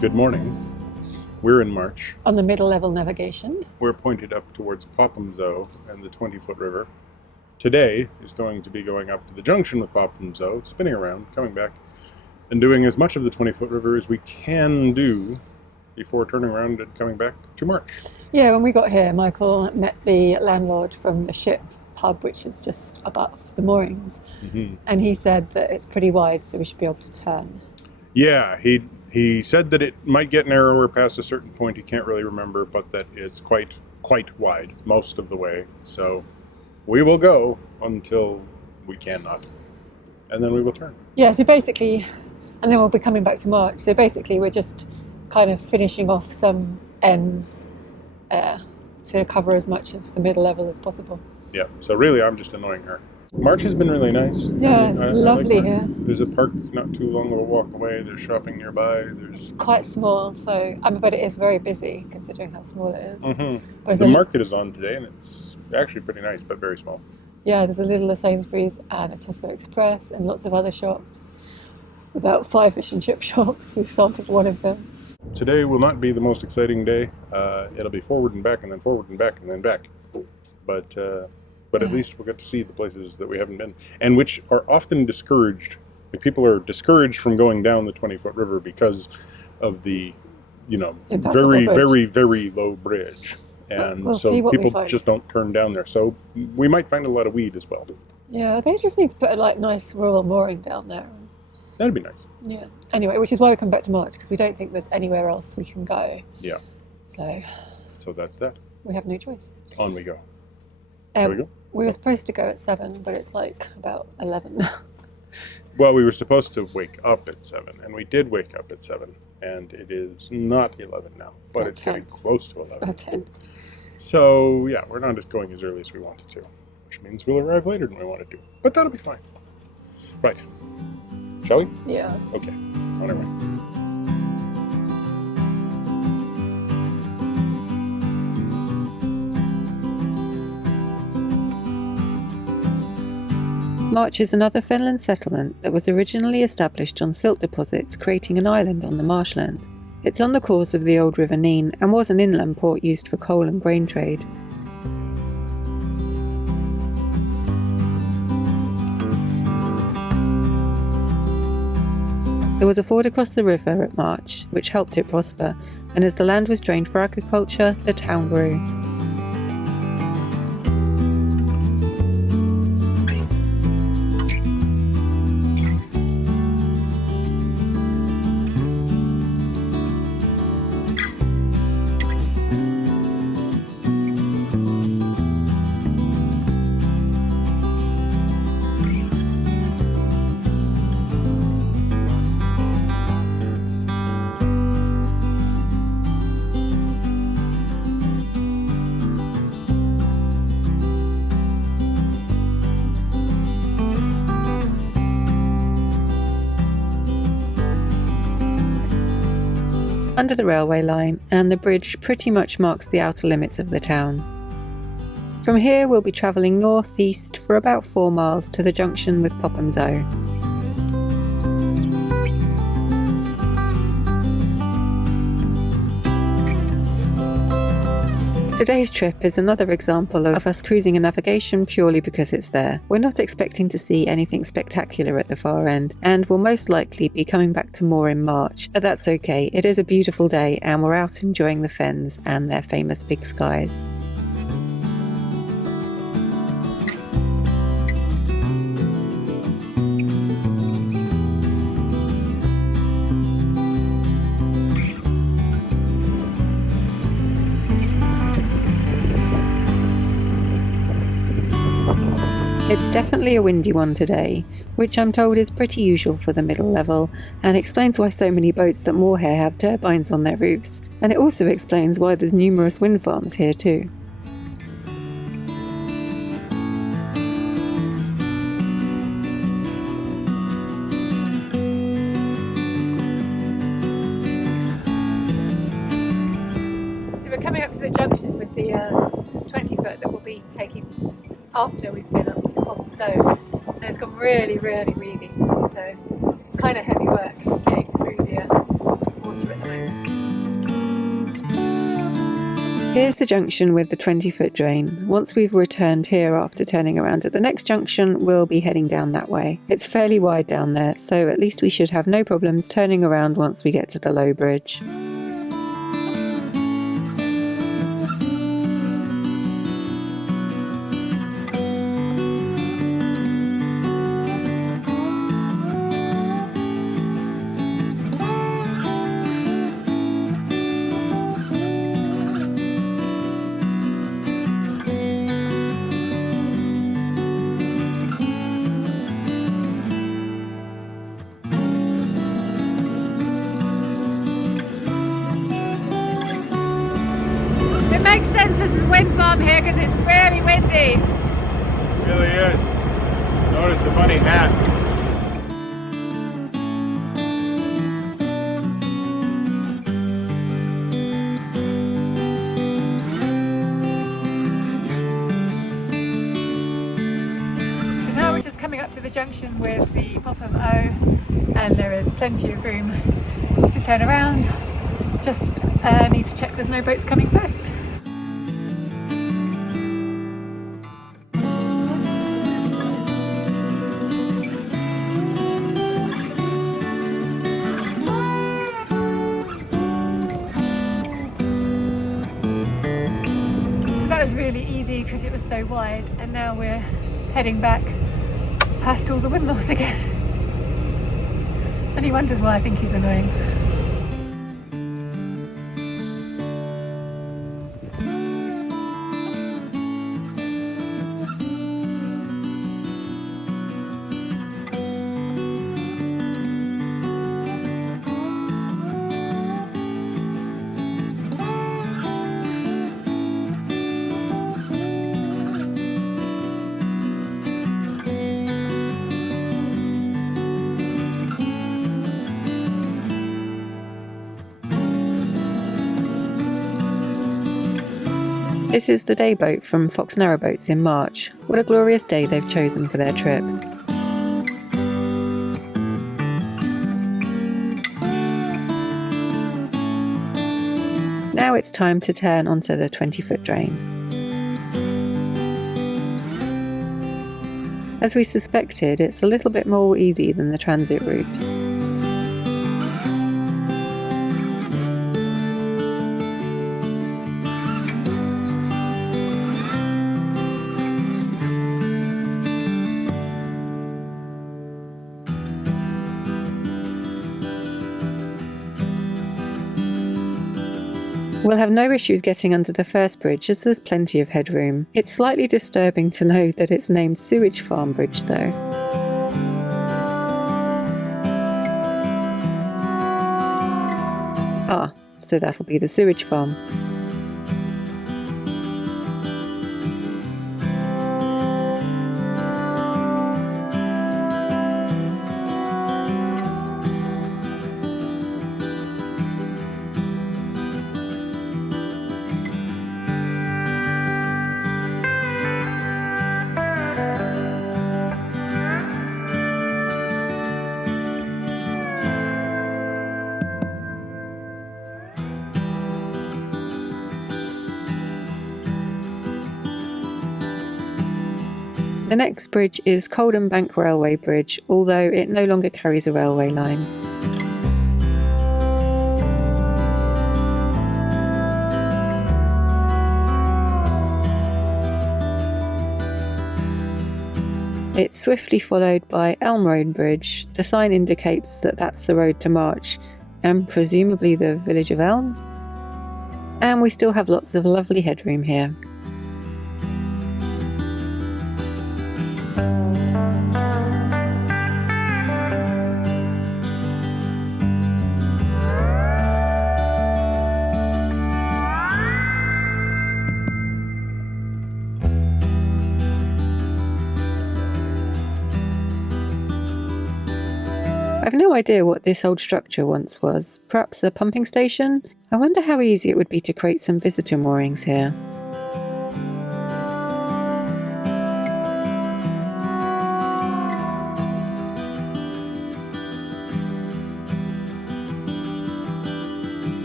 Good morning. We're in March. On the middle level navigation. We're pointed up towards Popham and the 20-foot river. Today is going to be going up to the junction with Popham, spinning around, coming back, and doing as much of the 20-foot river as we can do before turning around and coming back to March. Yeah, when we got here, Michael met the landlord from the ship pub, which is just above the moorings, and he said that it's pretty wide, so we should be able to turn. Yeah, he said that it might get narrower past a certain point. He can't really remember, but that it's quite wide most of the way. So we will go until we cannot, and then we will turn. Yeah, so basically, and then we'll be coming back to March. So basically, we're just kind of finishing off some ends to cover as much of the middle level as possible. Yeah, so really I'm just annoying her. March has been really nice. Yeah, it's lovely here. There's a park not too long of a walk away. There's shopping nearby. It's quite small, so but it is very busy considering how small it is. But the market is on today, and it's actually pretty nice, but very small. Yeah, there's a little Sainsbury's and a Tesco Express and lots of other shops. About 5 fish and chip shops. We've sampled one of them. Today will not be the most exciting day. It'll be forward and back, and then forward and back, and then back. But at least we'll get to see the places that we haven't been, and which are often discouraged. Like, people are discouraged from going down the 20-foot river because of the, very, very, very low bridge. And we'll so people just don't turn down there. So we might find a lot of weed as well. Yeah, they just need to put a nice rural mooring down there. That'd be nice. Yeah. Anyway, which is why we come back to March, because we don't think there's anywhere else we can go. Yeah. So that's that. We have no choice. On we go. Shall we go? We were supposed to go at 7, but it's about 11. Well, we were supposed to wake up at 7, and we did wake up at 7, and it is not 11 now, but it's getting close to 11. It's about 10. So, yeah, we're not just going as early as we wanted to, which means we'll arrive later than we wanted to, but that'll be fine. Right. Shall we? Yeah. Okay. On our way. March is another Finland settlement that was originally established on silt deposits, creating an island on the marshland. It's on the course of the old River Nene and was an inland port used for coal and grain trade. There was a ford across the river at March, which helped it prosper, and as the land was drained for agriculture, the town grew. Under the railway line, and the bridge pretty much marks the outer limits of the town. From here we'll be travelling north-east for about 4 miles to the junction with Popham. Today's trip is another example of us cruising a navigation purely because it's there. We're not expecting to see anything spectacular at the far end, and we'll most likely be coming back to more in March, but that's okay. It is a beautiful day and we're out enjoying the fens and their famous big skies. It's definitely a windy one today, which I'm told is pretty usual for the middle level, and explains why so many boats at Moorhair have turbines on their roofs, and it also explains why there's numerous wind farms here too. So we're coming up to the junction with the 20-foot that we'll be taking after we've been up to Popham Zone, and it's gone really, really weedy, so it's kind of heavy work getting through the water at the moment. Here's the junction with the 20-foot drain. Once we've returned here after turning around at the next junction, we'll be heading down that way. It's fairly wide down there, so at least we should have no problems turning around once we get to the low bridge. It makes sense this is a wind farm here because it's really windy. It really is. Notice the funny hat. So now we're just coming up to the junction with the bottom O, and there is plenty of room to turn around. Just need to check there's no boats coming past. That was really easy because it was so wide, and now we're heading back past all the windmills again. And he wonders why I think he's annoying. This is the day boat from Fox Narrowboats in March. What a glorious day they've chosen for their trip. Now it's time to turn onto the 20-foot drain. As we suspected, it's a little bit more easy than the transit route. We'll have no issues getting under the first bridge as there's plenty of headroom. It's slightly disturbing to know that it's named Sewage Farm Bridge though. Ah, so that'll be the sewage farm. The next bridge is Coldham Bank Railway Bridge, although it no longer carries a railway line. It's swiftly followed by Elm Road Bridge. The sign indicates that that's the road to March, and presumably the village of Elm. And we still have lots of lovely headroom here. I've no idea what this old structure once was. Perhaps a pumping station? I wonder how easy it would be to create some visitor moorings here.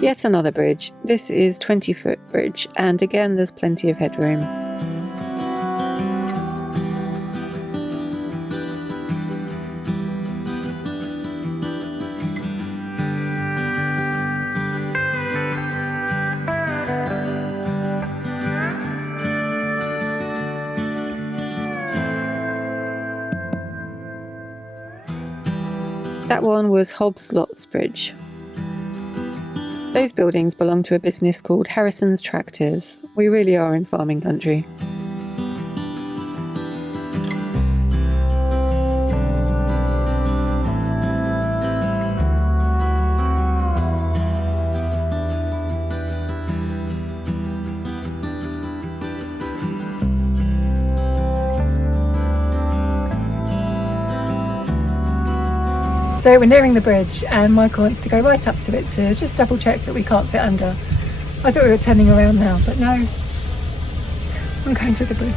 Yet another bridge. This is 20-foot bridge, and again there's plenty of headroom. That one was Hobbs Lots Bridge. Those buildings belong to a business called Harrison's Tractors. We really are in farming country. So we're nearing the bridge and Michael wants to go right up to it to just double check that we can't fit under. I thought we were turning around now, but no, I'm going to the bridge.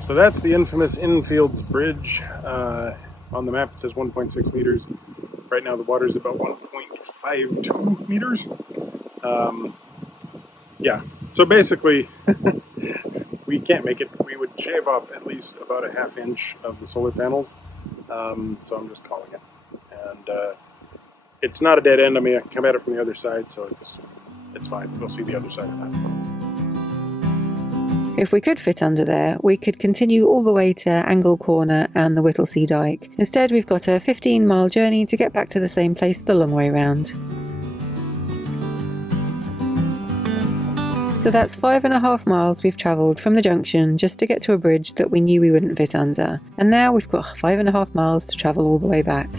So that's the infamous Infields Bridge. On the map it says 1.6 meters. Right now the water's about 1.52 meters. Yeah, so basically we can't make it. We would shave off at least about a ½ inch of the solar panels. So I'm just calling it. And it's not a dead end. I mean, I can come at it from the other side, so it's fine. We'll see the other side of that. If we could fit under there, we could continue all the way to Angle Corner and the Whittlesea Dyke. Instead, we've got a 15-mile journey to get back to the same place the long way round. So that's 5.5 miles we've travelled from the junction just to get to a bridge that we knew we wouldn't fit under. And now we've got 5.5 miles to travel all the way back.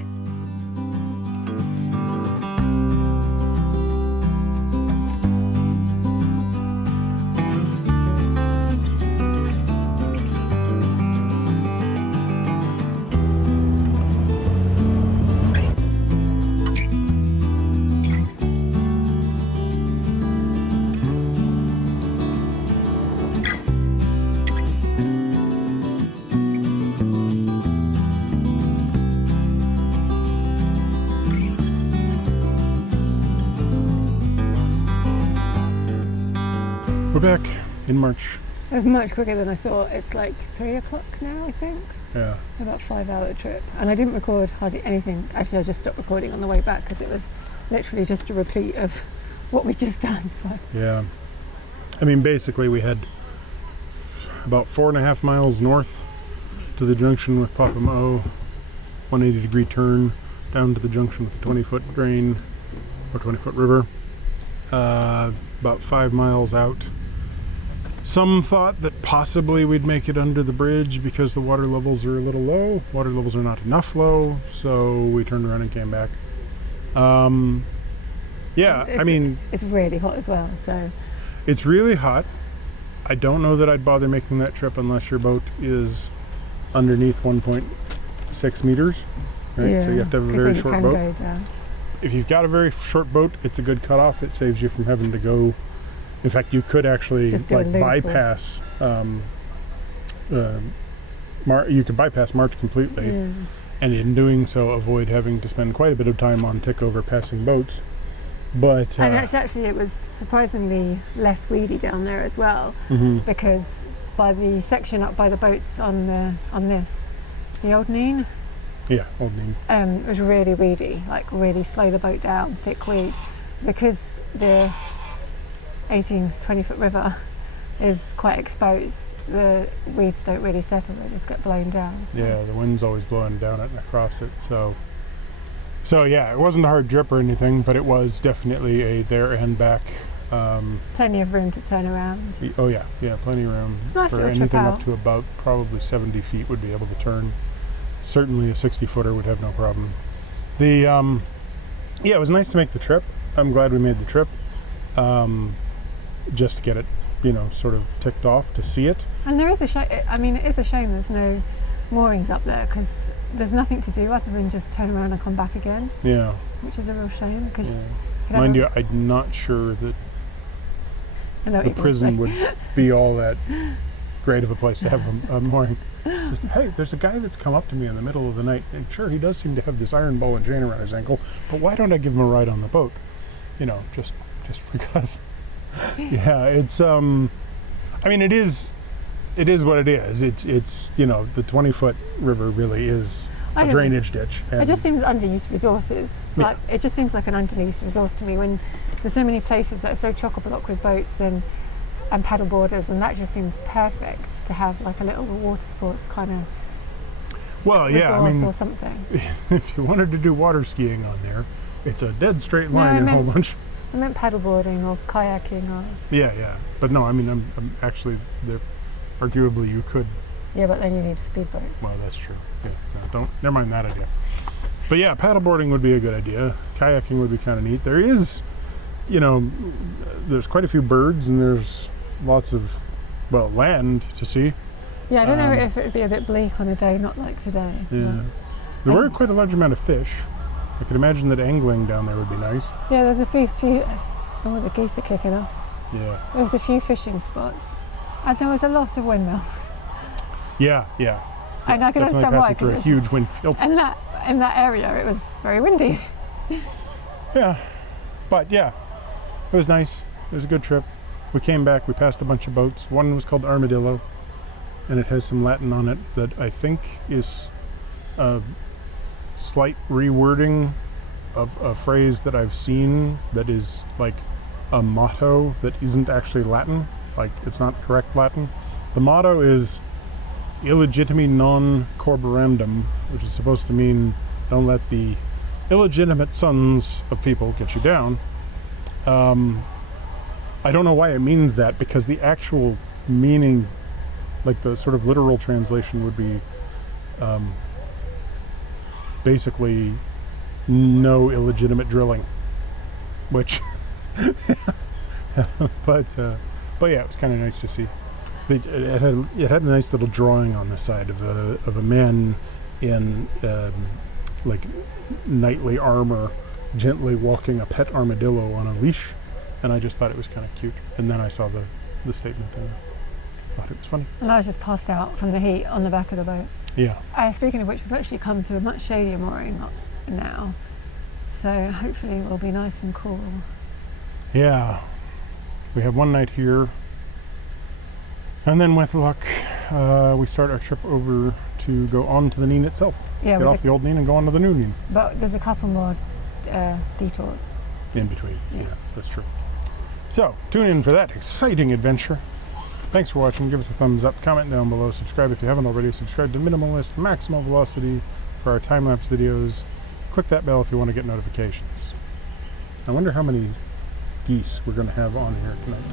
We're back in March. It was much quicker than I thought. It's like 3 o'clock now, I think. Yeah. About 5-hour trip. And I didn't record hardly anything. Actually, I just stopped recording on the way back because it was literally just a repeat of what we'd just done. So. Yeah. I mean, basically we had about 4.5 miles north to the junction with Popham O, 180-degree turn down to the junction with the 20-foot drain or 20-foot river. About 5 miles out. Some thought that possibly we'd make it under the bridge because the water levels are a little low. Water levels are not enough low, so we turned around and came back. Yeah, I mean... It's really hot as well, so... It's really hot. I don't know that I'd bother making that trip unless your boat is underneath 1.6 meters. Right? Yeah, so you have to have a very short boat. Go down. If you've got a very short boat, it's a good cutoff. It saves you from having to go... In fact, you could actually like bypass you could bypass March completely, and in doing so avoid having to spend quite a bit of time on tick-over passing boats. But and actually it was surprisingly less weedy down there as well, because by the section up by the boats on the Old Neen, Old Neen, it was really weedy, like really slow the boat down, thick weed, because the 18 to 20 foot river is quite exposed. The weeds don't really settle, they just get blown down. So. Yeah, the wind's always blowing down it and across it, so yeah, it wasn't a hard trip or anything, but it was definitely a there and back. Plenty of room to turn around. Oh yeah, plenty of room. Nice for anything up to about probably 70 feet would be able to turn. Certainly a 60-footer would have no problem. It was nice to make the trip. I'm glad we made the trip. Just to get it sort of ticked off to see it. And there is a shame. I mean, it is a shame there's no moorings up there, because there's nothing to do other than just turn around and come back again. Yeah. Which is a real shame, because Mind you, I'm not sure that the prison would be all that great of a place to have a mooring. Hey, there's a guy that's come up to me in the middle of the night, and sure, he does seem to have this iron ball and chain around his ankle, but why don't I give him a ride on the boat? Just because. Yeah, it's I mean, it is what it is. It's the 20-foot river really is a drainage ditch. It just seems underused resources. Like, it just seems like an underused resource to me, when there's so many places that are so chock-a-block with boats and paddle boarders, and that just seems perfect to have like a little water sports kind of resource or something. If you wanted to do water skiing on there, it's a dead straight line and a whole bunch. I meant paddleboarding or kayaking or... Yeah, but no, I mean, I'm actually, arguably you could. Yeah, but then you need speedboats. Well, that's true. Yeah, no, never mind that idea. But yeah, paddleboarding would be a good idea. Kayaking would be kind of neat. There is, there's quite a few birds, and there's lots of, land to see. Yeah, I don't know if it would be a bit bleak on a day not like today. Yeah. There were quite a large amount of fish. I could imagine that angling down there would be nice. Yeah, there's a few oh, the geese are kicking off. Yeah. There's a few fishing spots. And there was a lot of windmills. Yeah. And I can understand why, because a huge wind field. And in that area, it was very windy. Yeah, but yeah, it was nice. It was a good trip. We came back, we passed a bunch of boats. One was called Armadillo, and it has some Latin on it that I think is a slight rewording of a phrase that I've seen that is like a motto that isn't actually Latin. Like, it's not correct Latin. The motto is illegitimi non corporandum, which is supposed to mean don't let the illegitimate sons of people get you down. I don't know why it means that, because the actual meaning, like the sort of literal translation, would be basically no illegitimate drilling, which but yeah, it was kind of nice to see. It had a nice little drawing on the side of a man in like knightly armor gently walking a pet armadillo on a leash, and I just thought it was kind of cute. And then I saw the statement and thought it was funny. And I was just passed out from the heat on the back of the boat. Yeah. Speaking of which, we've actually come to a much shadier mooring now, so hopefully it will be nice and cool. Yeah, we have one night here, and then with luck, we start our trip over to go on to the Neen itself. Yeah, get off the old Neen and go on to the new Neen. But there's a couple more detours in between. Yeah, that's true. So tune in for that exciting adventure. Thanks for watching. Give us a thumbs up, comment down below, subscribe if you haven't already, subscribe to Minimalist Maximal Velocity for our time-lapse videos. Click that bell if you want to get notifications. I wonder how many geese we're going to have on here tonight.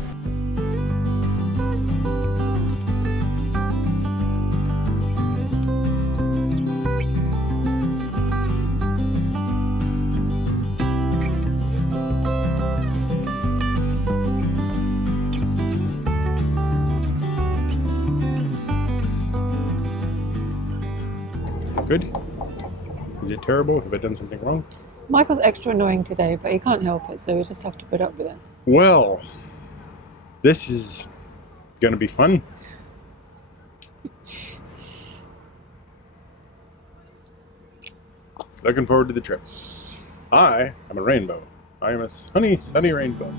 Good? Is it terrible? Have I done something wrong? Michael's extra annoying today, but he can't help it, so we just have to put up with it. Well, this is going to be fun. Looking forward to the trip. I am a rainbow. I am a sunny, sunny rainbow.